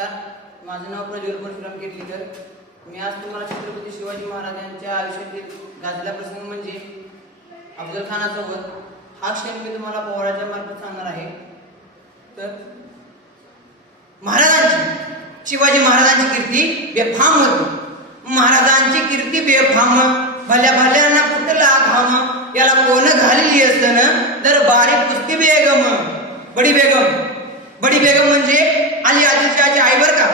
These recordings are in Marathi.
नमस्कार, माझं नाव प्रज्वल परशुराम केटलीकर. मी आज तुम्हाला छत्रपती शिवाजी महाराजांच्या आयुष्यातील गाजला प्रसंग म्हणजे अफजल खानाचा वध हा क्षण मी तुम्हाला पोवाड्याच्या मार्फत सांगणार आहे. तर शिवाजी महाराजांची कीर्ती बेफाम होती. महाराजांची कीर्ती बेफाम, भल्या भल्यांना फुटला घाम. याला कोण घालली असतन दरबारी कुस्ती बेगम. बडी बेगम म्हणजे अली आदिलशाहची आई बर का.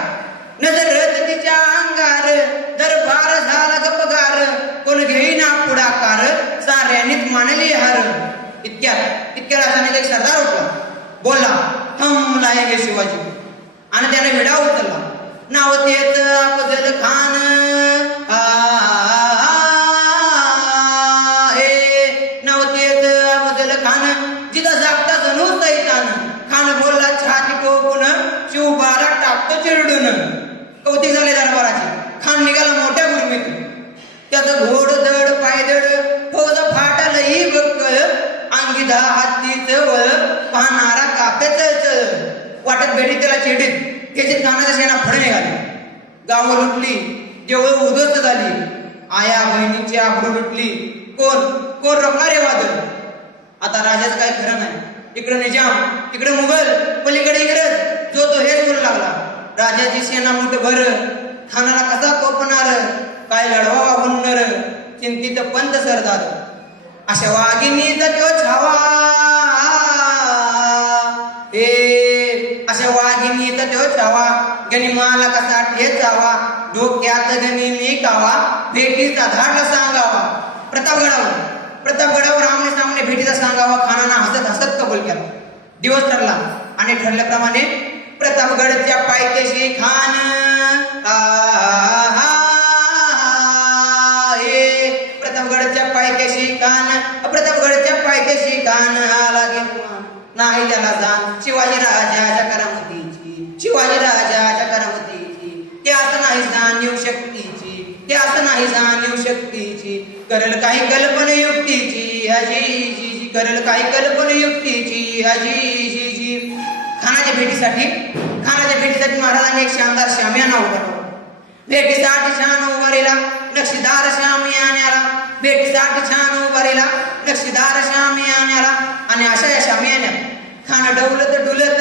नजर तिच्या अंगार दरबार झाला गपगार. कोण घेईना पुढाकार साऱ्यांनीच मानली हार. इतक्यात अचानक एक सरदार उठला, बोलला हम लायगे शिवाजी, आणि त्याने विडा उचलला. नाव तेच अफजल खान. नाव तेच अफजल खान, जिथं जागता जणू सैतान. खान बोलला छाती टोकून, शिवबाला टाकतो चिरडून. कौतिक झाले दरबाराचे. खान निघाला मोठ्या गुरमीतून. त्याचं घोड जड पायदड, फौज फाटलही बक्कळ. अंगी 10 हत्तीच वळ, पाहणारा कापे चळचळ. वाटत भेटी त्याला चिडीत, त्याची कानाच्या शेणा फळ निघाली. गावं लुटली, देवळं उद्ध्वस्त झाली. आया बहिणीची आबरू लुटली. कोण रोखणार रे वादळ. आता राजाचं काय खरं नाही. इकडं निजाम, तिकडे मुघल, पलीकडे इंग्रज. जो तो हेच बोलू लागला. राजाची सेना मुठभर, खानाला कसा कोपणार. काय लढवा हुन्नर, चिंतित पंत सरदार. अशा वाघिणीचा तो छावा. अशा वाघिणीचा तो छावा. गनिमाला कसा ठेचावा. डोक्यात गणी मी कावा. भेटीचा धाडला सांगावा. प्रतापगडावर आमने सामने भेटीचा सांगावा. खानानं हसत कबूल केला. दिवस ठरला आणि ठरल्याप्रमाणे प्रतापगडच्या पायथ्याशी खान प्रतापगडच्या पायथ्याशी खान आला गेला. नाही त्याला जाण शिवाजी राजाच्या करामतीची. त्यात नाही जाणीव शक्तीची. करल काही कल्पना युक्तीची अजी. खानाच्या भेटीसाठी महाराजांनी एक शानदार शामियाना उभारला. भेटीसाठी छान उभारीला नक्षीदार शामियान्याला. आणि अशा या शामियान्यात खाना डौलत डुलत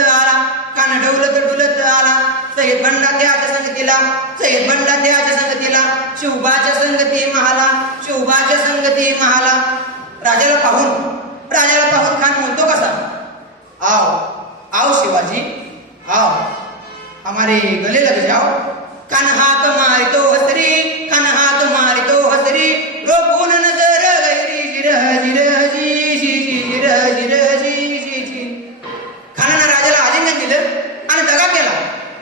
आला. सय्यद बंडा त्याच्या संगतीला. शिवबाच्या संगती महाला. राजाला पाहून खान म्हणतो कसा, आओ शिवाजी, आओ हमारे गले लग जाओ. खान हात मारितो हसरी. रोखून नजर गैरी खानानं राजाला आलिंगन दिलं आणि दगा केला.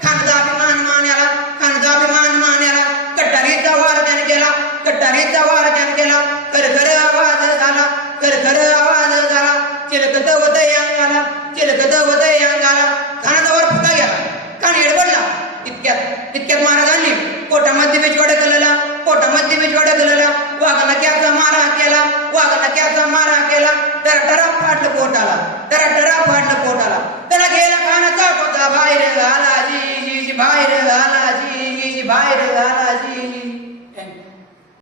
खानचा अभिमान मान्याला. कट्टारीचा वार त्याने केला. खरखर आवाज झाला. चिलकत वदय अंगाला. खानाचा वर फुका गेला. खान एडबडला. इतक्यात महाराजांनी पोटामध्ये बिजवाडा केलेला. वाघनक्याचा मारा केला. टरा फाटलं पोटाला. त्याला गेला खानाचा पोता बाहेर घाला. जी बाहेर घाला.